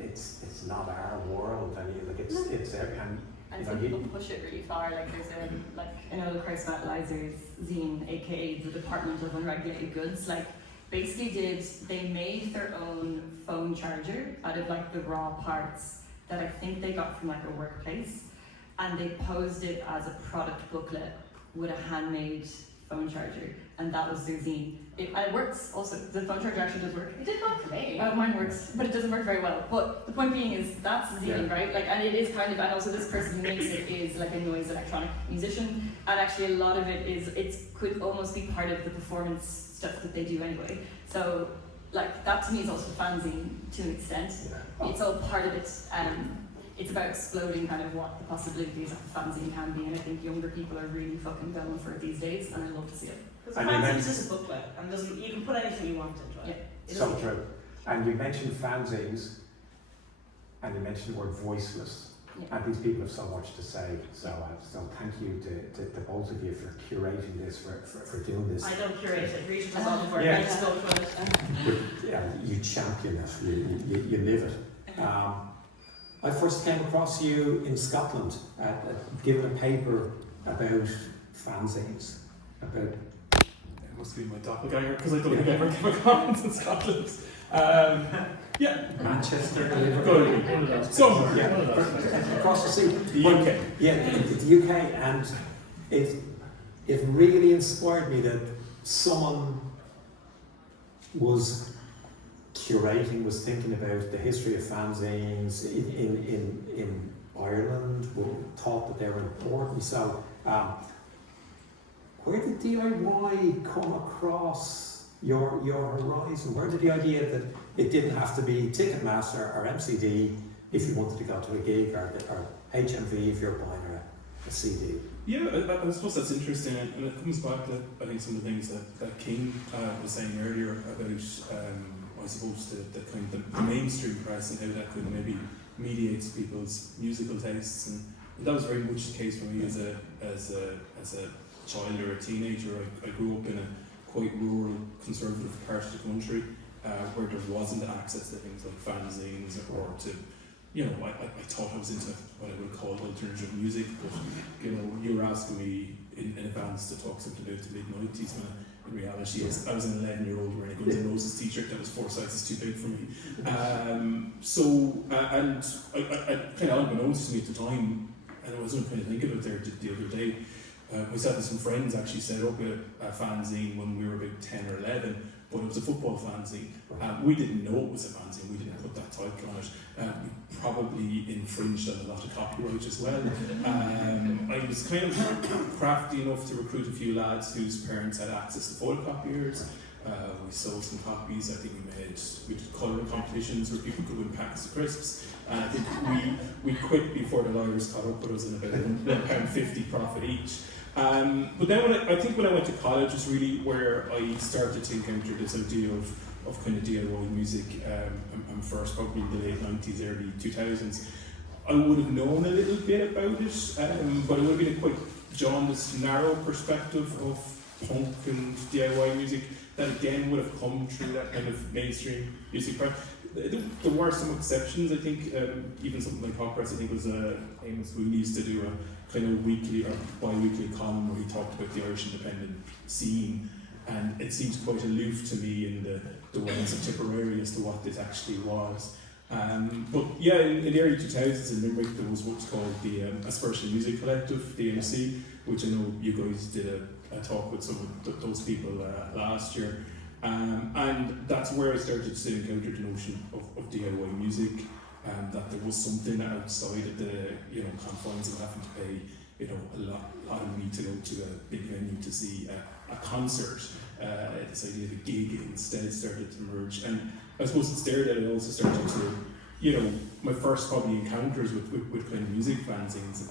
it's not our world, and it's and some people push it really far. Like there's I know the Christ Metalizers Zine, aka the Department of Unregulated Goods, like basically they made their own phone charger out of like the raw parts that I think they got from like a workplace, and they posed it as a product booklet with a handmade phone charger, and that was their zine. And it works also. The phone charger actually does work. It did work for me. Mine works, but it doesn't work very well. But the point being is that's zine, right? Like, and it is kind of, and also this person who makes it is like a noise electronic musician, and actually a lot of it could almost be part of the performance stuff that they do anyway. So like that to me is also fanzine to an extent. Yeah. It's all part of it. It's about exploding kind of what the possibilities of a fanzine can be, and I think younger people are really fucking going for it these days, and I love to see it. Because a fanzine is just a booklet, and you can put anything you want into it. Yeah. So true. And you mentioned fanzines, and you mentioned the word voiceless, and these people have so much to say. So thank you to both of you for curating this, for doing this. I don't curate it. Rita does all the work. Yeah. I just go for it. Yeah, you champion it. You live it. I first came across you in Scotland, giving a paper about fanzines. It must be my doppelganger, because I don't think I ever came across in Scotland. Yeah. Manchester, Liverpool. Good. So, across the sea. The UK. Yeah, the UK, and it really inspired me that someone was curating, was thinking about the history of fanzines in Ireland, thought that they were important. So, where did DIY come across your horizon? Where did the idea that it didn't have to be Ticketmaster or MCD if you wanted to go to a gig, or HMV if you're buying a CD? Yeah, I suppose that's interesting, and it comes back to, I think, some of the things that King was saying earlier about, I suppose, the kind of the mainstream press and how that could maybe mediates people's musical tastes, and that was very much the case for me as a child or a teenager. I grew up in a quite rural, conservative part of the country, where there wasn't access to things like fanzines, or to, I thought I was into what I would call alternative music, but you were asking me in advance to talk something about the mid-90s, when in reality I was an 11-year-old wearing a Guns N' Roses t-shirt that was 4 sizes too big for me. And I kind of unbeknownst to me at the time, and I was only kind of thinking about it the other day, myself and some friends actually set up a fanzine when we were about 10 or 11, but it was a football fanzine. We didn't know it was a fanzine, we didn't put that title on it. We probably infringed on a lot of copyright as well. I was kind of crafty enough to recruit a few lads whose parents had access to photocopiers. We sold some copies. I think we did colouring competitions where people could win packets of crisps. And I think we quit before the lawyers caught up with us in about £1.50 profit each. But then when I went to college was really where I started to encounter this idea of kind of DIY music. I'm first probably in the late 90s, early 2000s. I would have known a little bit about it, but it would have been a quite jaundiced, narrow perspective of punk and DIY music that again would have come through that kind of mainstream music. There were some exceptions. I think even something like Hot Press, I think was Amos Sweeney used to do a kind of weekly or bi-weekly column where he talked about the Irish independent scene, and it seems quite aloof to me in the words of Tipperary as to what this actually was. But yeah, in the early 2000s in Limerick there was what's called the Aspersion Music Collective, the AMC, which I know you guys did a talk with some of those people last year. And that's where I started to encounter the notion of DIY music, that there was something outside of the confines of having to pay a lot of money to go to a big venue to see a concert. This idea of a gig instead started to emerge, and I suppose it's there that I also started to, my first probably encounters with kind of music fanzines.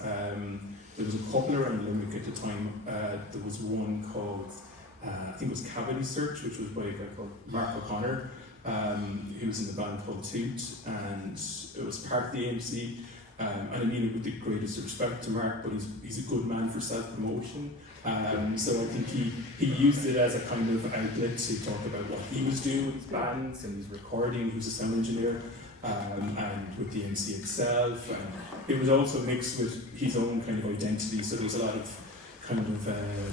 There was a couple around Limerick at the time. There was one called, I think it was Cavity Search, which was by a guy called Mark O'Connor, who was in the band called Toot, and it was part of the AMC. And I mean it with the greatest respect to Mark, but he's a good man for self-promotion. So I think he used it as a kind of outlet to talk about what he was doing with his bands and his recording. He was a sound engineer. and with the MC itself. And it was also mixed with his own kind of identity, so there was a lot of kind of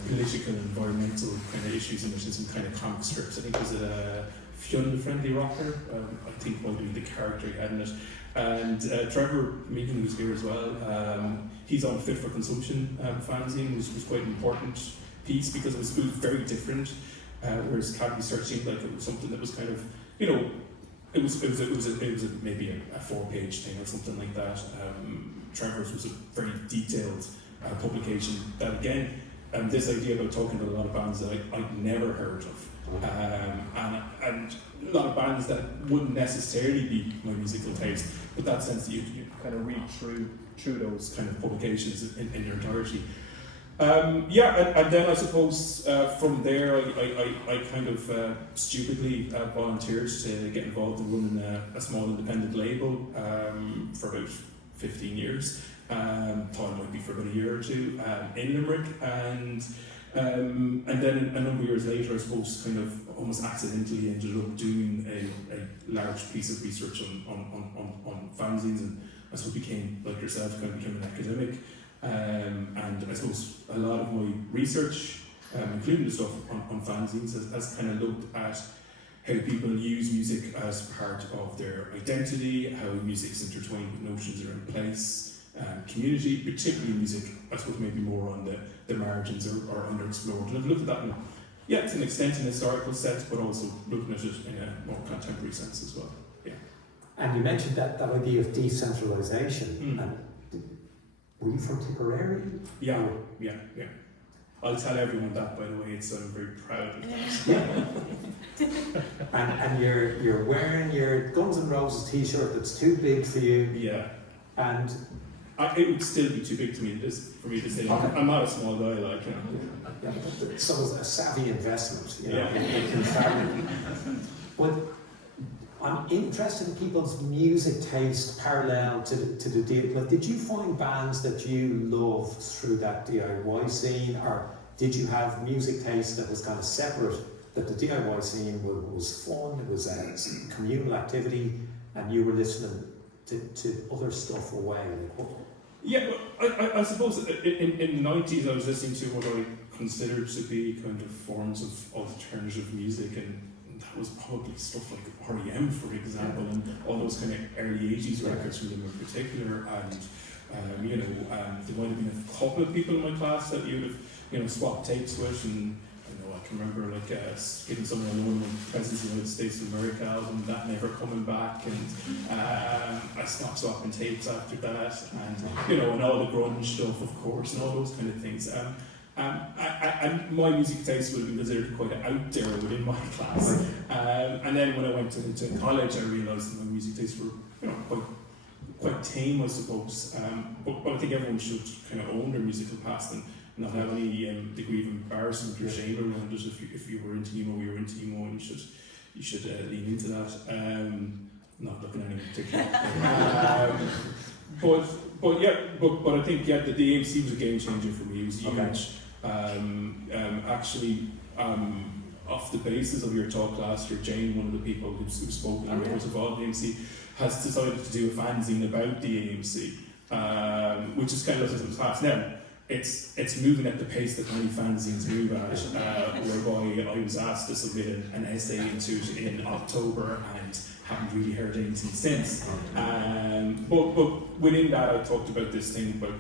political, environmental kind of issues in it, and some kind of comic strips. I think it was a Fionn the Friendly Rocker, I think might be the character he had in it. And Trevor Meehan, who's here as well, he's on Fit for Consumption fanzine, which was quite an important piece because it was very different. Whereas Cat Research seemed like it was something that was kind of, you know, it was maybe a 4-page thing or something like that. Trevor's was a very detailed publication that, again, this idea about talking to a lot of bands that I'd never heard of, and a lot of bands that wouldn't necessarily be my musical taste, but that sense that you kind of read through those kind of publications in their entirety. And then I suppose from there I kind of stupidly volunteered to get involved in running a small independent label for about 15 years. Thought it might be for about a year or two in Limerick, and then a number of years later I suppose kind of almost accidentally ended up doing a large piece of research on fanzines, and I suppose became, like yourself, kind of became an academic. And I suppose a lot of my research, including the stuff on fanzines, has kind of looked at how people use music as part of their identity, how music is intertwined with notions around place, community, particularly music, I suppose maybe more on the margins or underexplored. And I've looked at that to an extent in a historical sense, but also looking at it in a more contemporary sense as well. Yeah. And you mentioned that idea of decentralisation. And were you from Tipperary? Yeah. I'll tell everyone that, by the way. I'm very proud of that. And you're wearing your Guns N' Roses t-shirt that's too big for you. Yeah. And it would still be too big for me to say. Okay. I'm not a small guy, like, you know. Yeah, so it's a savvy investment, you know. Yeah. But I'm interested in people's music taste parallel to the deal. Like, did you find bands that you loved through that DIY scene, or did you have music taste that was kind of separate? That the DIY scene was fun, it was a communal activity, and you were listening to other stuff away. Yeah, well, I suppose in the 90s I was listening to what I considered to be kind of forms of alternative music, and that was probably stuff like R.E.M., for example, and all those kind of early 80s records from them in particular. And there might have been a couple of people in my class that you would have swapped tapes with, and I can remember getting someone alone when Presidents of the United States of America album, that never coming back, and I stopped swapping tapes after that, and all the grunge stuff, of course, and all those kind of things. And my music taste would have been considered quite out there within my class. And then when I went to college, I realised that my music tastes were quite tame, I suppose. But I think everyone should kind of own their musical past and not have any degree of embarrassment or shame around it. If you were into emo, you were into emo, and you should lean into that. Not looking at any particular. But I think the AMC was a game changer for me. It was huge. Off the basis of your talk last year, Jane, one of the people who's spoken and was involved in the AMC, has decided to do a fanzine about the AMC, which is kind of like the past. Now, it's moving at the pace that many fanzines move at, whereby I was asked to submit an essay into it in October and haven't really heard anything since. But within that, I talked about this thing about,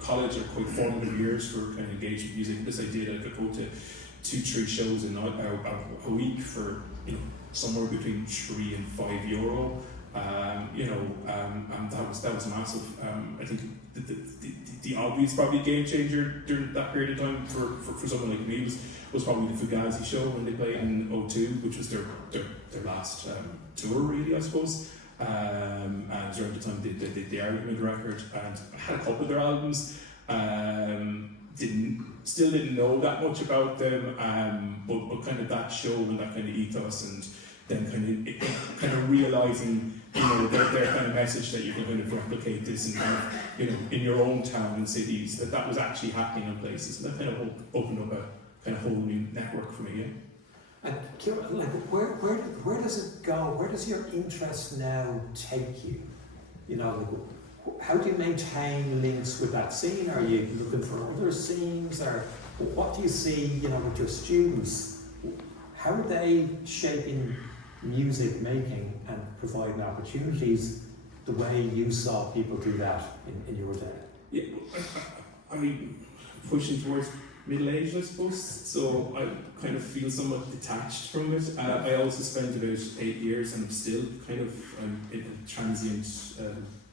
college are quite formative years for kind of engaging with music. This idea that I could go to 2-3 shows a week for somewhere between €3 and €5. That was massive. I think the obvious probably game changer during that period of time for someone like me was probably the Fugazi show when they played in '02, which was their last tour, really, I suppose. And around the time they did the Argument record, and I had a couple of their albums. Still didn't know that much about them, but kind of that show and that kind of ethos, and then kind of realising their kind of message that you can kind of replicate this and in your own town and cities, that was actually happening in places, and that kind of opened up a kind of whole new network for me. And Ciarán, like, where does it go? Where does your interest now take you? You know, like, how do you maintain links with that scene? Are you looking for other scenes, or what do you see? You know, with your students, how are they shaping music making and providing opportunities the way you saw people do that in your day? Yeah, I mean, pushing towards middle age, I suppose, so I kind of feel somewhat detached from it. I also spent about 8 years, and I'm still kind of in a transient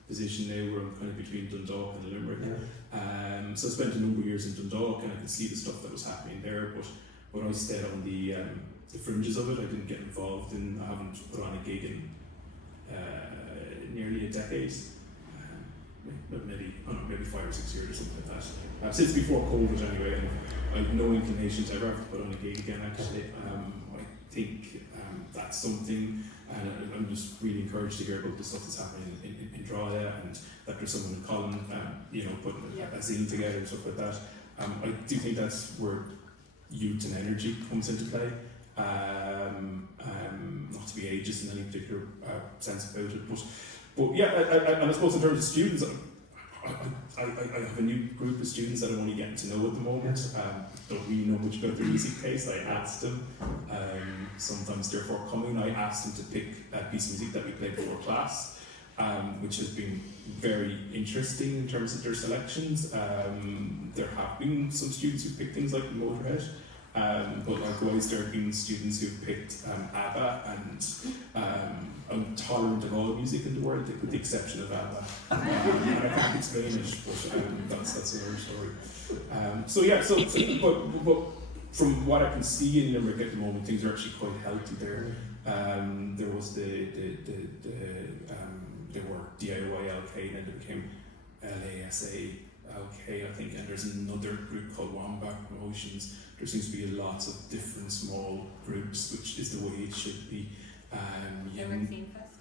position now where I'm kind of between Dundalk and Limerick. Yeah. So I spent a number of years in Dundalk, and I could see the stuff that was happening there, but I stayed on the fringes of it. I didn't get involved in, I haven't put on a gig in nearly a decade. Maybe 5 or 6 years or something like that. Since before COVID anyway, and I have no inclination to ever have to put on a gig again actually. I think that's something, and I'm just really encouraged to hear about the stuff that's happening in Drogheda, and that there's someone in Colin, putting a zine together and stuff like that. I do think that's where youth and energy comes into play. Not to be ageist in any particular sense about it, but yeah, and I suppose in terms of students, I have a new group of students that I'm only getting to know at the moment. Don't really know much about their music taste. I asked them, sometimes they're forthcoming. I asked them to pick a piece of music that we played before class, which has been very interesting in terms of their selections. There have been some students who picked things like Motorhead. But likewise, there have been students who've picked ABBA, and I'm tolerant of all music in the world, with the exception of ABBA. And I can't explain it, but that's another story. But from what I can see in Limerick at the moment, things are actually quite healthy there. There was there were DIY Laoghaire, and then there became LASA Laoghaire, I think, and there's another group called Wombat Promotions. There seems to be lots of different small groups, which is the way it should be. Limerick Scene Fest.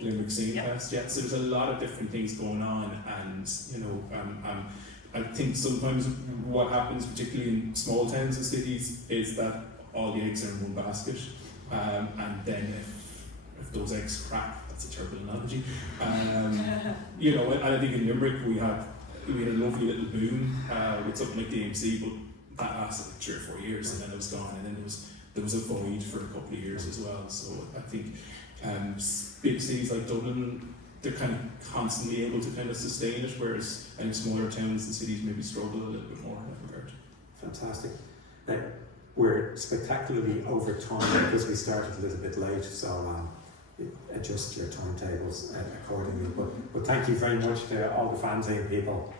Limerick Scene Fest, yeah. So there's a lot of different things going on, and I think sometimes what happens, particularly in small towns and cities, is that all the eggs are in one basket, and then if those eggs crack, that's a terrible analogy. And I think in Limerick we had a lovely little boom with something like the AMC, but that lasted like 3 or 4 years, and then it was gone, and then there was a void for a couple of years as well. So I think big cities like Dublin, they're kind of constantly able to kind of sustain it, whereas I think smaller towns and cities maybe struggle a little bit more in that regard. Fantastic. Now, we're spectacularly over time because we started a little bit late, so adjust your timetables accordingly. But thank you very much to all the fanzine people.